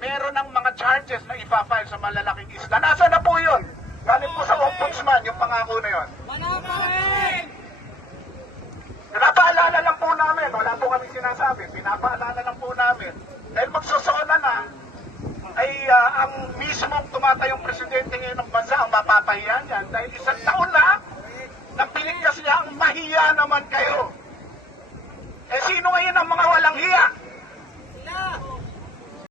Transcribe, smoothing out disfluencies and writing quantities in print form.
meron ng mga charges na ipafile sa malalaking isla. Nasa na po yun? Galing po sa ombudsman yung pangako na yun. Pinapaalala lang po namin, wala po kami sinasabi, pinapaalala lang po namin. Dahil magsosona na, ay ang mismong tumatayong presidente ngayon ng bansa ang mapapahiya niyan dahil isang taon na